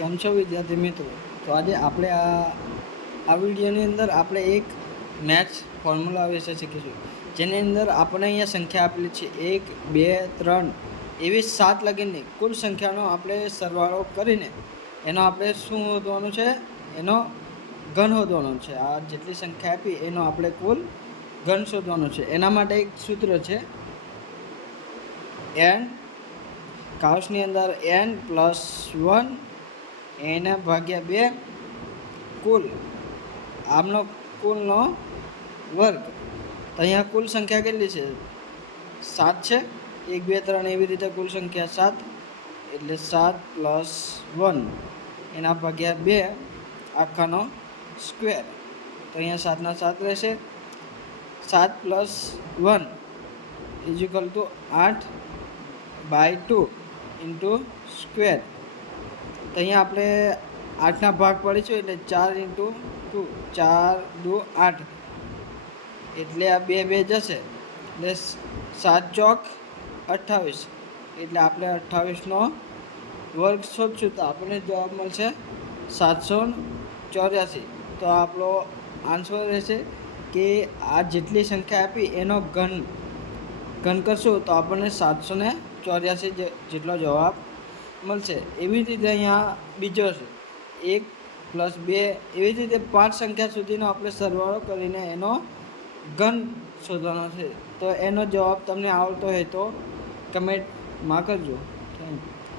કેમ છો વિદ્યાર્થી મિત્રો? તો આજે આપણે આ વિડીયોની અંદર આપણે એક મેથ્સ ફોર્મ્યુલા વિશે શીખીશું, જેની અંદર આપણે અહીંયા સંખ્યા આપેલી છે 1, 2, 3 એવી 7 લગીની કુલ સંખ્યાનો આપણે સરવાળો કરીને એનો આપણે શું શોધવાનું છે? એનો ઘન શોધવાનો છે. આ જેટલી સંખ્યા આપી એનો આપણે કુલ ઘન શોધવાનો છે. એના માટે એક સૂત્ર છે, n કાઉસની અંદર n+1 એના ભાગ્યા 2 કુલ આમનો કુલનો વર્ગ. તો અહીંયા કુલ સંખ્યા કેટલી છે? 7 છે. 1, 2, 3 એવી રીતે કુલ સંખ્યા 7, એટલે 7+1 એના ભાગ્યા 2 આખાનો સ્ક્વેર. તો અહીંયા 7 ના 7 રહેશે. 7+1 = 8/2 ઇન્ટુ સ્ક્વેર. તો અહીંયા આપણે 8ના ભાગ પડીશું, એટલે 4 × 2, 4 × 2 = 8, એટલે આ 2 2 જશે, એટલે 7 ચોક 28, એટલે આપણે 28નો વર્ગ શોધશું તો આપણને જવાબ મળશે 784. તો આપણો આન્સર રહેશે કે આ જેટલી સંખ્યા આપી એનો ઘન કરશું તો આપણને 784 જેટલો જવાબ મળશે. એવી રીતે અહીંયા બીજો છે 1 + 2 એવી રીતે 5 સંખ્યા સુધીનો આપણે સરવાળો કરીને એનો ઘન શોધવાનો છે. તો એનો જવાબ તમને આવડતો હોય તો કમેન્ટમાં કરજો. Thank you.